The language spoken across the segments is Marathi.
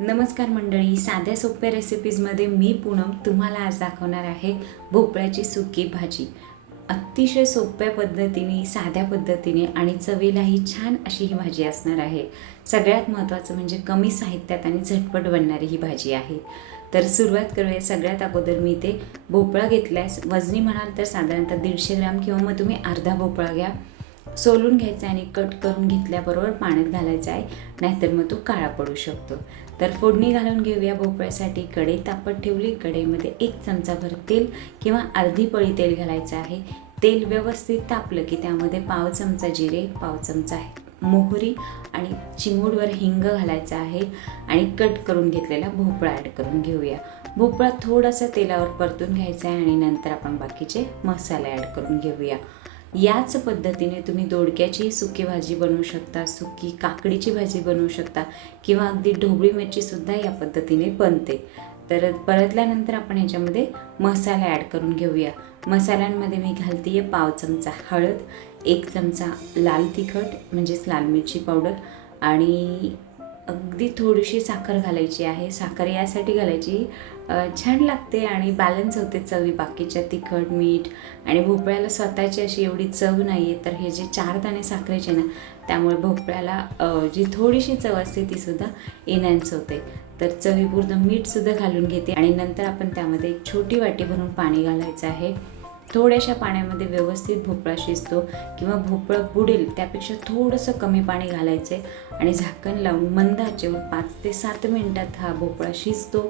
नमस्कार मंडळी साध्या सोप्या रेसिपीजमध्ये मी पूनम तुम्हाला आज दाखवणार आहे भोपळ्याची सुकी भाजी. अतिशय सोप्या पद्धतीने साध्या पद्धतीने आणि चवीलाही छान अशी ही भाजी असणार आहे. सगळ्यात महत्त्वाचं म्हणजे कमी साहित्यात आणि झटपट बनणारी ही भाजी आहे. तर सुरुवात करूया. सगळ्यात अगोदर मी ते भोपळा घेतल्यास वजनी म्हणाल तर साधारणतः दीडशे ग्राम किंवा मग तुम्ही अर्धा भोपळा घ्या. सोलून घ्यायचा आहे आणि कट करून घेतल्याबरोबर पाण्यात घालायचा आहे नाहीतर मग तो काळा पडू शकतो. तर फोडणी घालून घेऊया भोपळ्यासाठी. कढई तापत ठेवली. कढईमध्ये एक चमचाभर तेल किंवा अर्धी पळी तेल घालायचं आहे. तेल व्यवस्थित तापलं की त्यामध्ये पाव चमचा जिरे पाव चमचा मोहरी आणि चिमूडवर हिंग घालायचं आहे आणि कट करून घेतलेला भोपळा ॲड करून घेऊया. भोपळा थोडासा तेलावर परतून घ्यायचा आहे आणि नंतर आपण बाकीचे मसाले ॲड करून घेऊया. याच पद्धतीने तुम्ही दोडक्याची सुकी भाजी बनवू शकता सुकी काकडीची भाजी बनवू शकता किंवा अगदी ढोबळी मिरचीसुद्धा या पद्धतीने बनते. तर परतल्यानंतर आपण याच्यामध्ये मसाला ॲड करून घेऊया. मसाल्यांमध्ये मी घालते आहे पाव चमचा हळद एक चमचा लाल तिखट म्हणजेच लाल मिरची पावडर आणि अगदी थोडीशी साखर घालायची आहे. साखर यासाठी घालायची छान लागते आणि बॅलन्स होते चवी. बाकीच्या तिखट मीठ आणि भोपळ्याला स्वतःची अशी एवढी चव नाही आहे तर हे जे चार दाणे साखरेचे ना त्यामुळे भोपळ्याला जी थोडीशी चव असते तीसुद्धा एनहॅन्स होते. तर चवीपूर्ण मीठसुद्धा घालून घेते आणि नंतर आपण त्यामध्ये एक छोटी वाटी भरून पाणी घालायचं आहे. थोड्याशा पाण्यामध्ये व्यवस्थित भोपळा शिजतो किंवा भोपळा बुडेल त्यापेक्षा थोडंसं कमी पाणी घालायचं आहे आणि झाकण लावून मंद आचेवर पाच ते सात मिनटात हा भोपळा शिजतो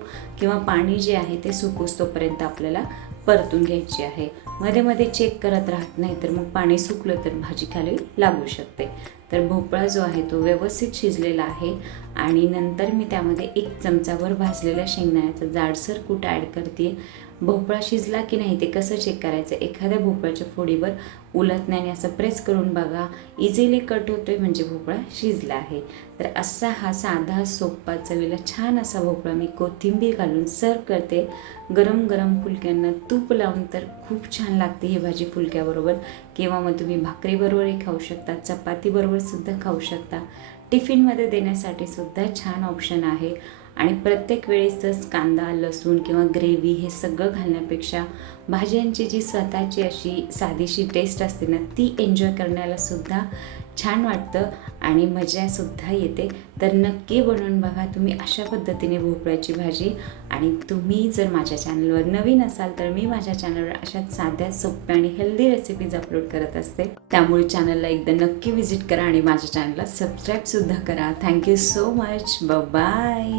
किंवा पाणी जे आहे ते सुकवसतोपर्यंत आपल्याला परतून घ्यायची आहे. मध्ये मध्ये चेक करत राहत नाही तर मग पाणी सुकलं तर भाजी खाली लागू शकते. तर भोपळा जो आहे तो व्यवस्थित शिजलेला आहे आणि नंतर मी त्यामध्ये एक चमचाभर भाजलेल्या शेंगदाण्याचा जाडसर कूट ॲड करते. भोपळा शिजला की नाही ते कसं चेक करायचं? एखाद्या भोपळ्याच्या फोडीवर उलटण्याने असं प्रेस करून बघा इझिली कट होतो आहे म्हणजे भोपळा शिजला आहे. तर असा हा साधा सोपा चवीला छान असा भोपळा मी कोथिंबीर घालून सर्व करते. गरम गरम फुलक्यांना तूप लावून तर खूप छान लागते ही भाजी फुलक्याबरोबर. किंवा मग तुम्ही भाकरीबरोबरही खाऊ शकता चपातीबरोबर सुद्धा खाऊ शकता. टिफिनमध्ये देण्यासाठी सुद्धा छान ऑप्शन आहे. आणि प्रत्येक वेळेसच कांदा लसूण किंवा ग्रेव्ही हे सगळं घालण्यापेक्षा भाज्यांची जी स्वतःची अशी साधीशी टेस्ट असते ना ती एन्जॉय करण्याला सुद्धा छान वाटतं आणि मजासुद्धा येते. तर नक्की बनवून बघा तुम्ही अशा पद्धतीने भोपळ्याची भाजी आणि तुम्ही जर माझ्या चॅनलवर नवीन असाल तर मी माझ्या चॅनलवर अशा साध्या सोप्या आणि हेल्दी रेसिपीज अपलोड करत असते. त्यामुळे चॅनलला एकदा नक्की व्हिजिट करा आणि माझ्या चॅनलला सबस्क्राईबसुद्धा करा. थँक्यू सो मच ब बाय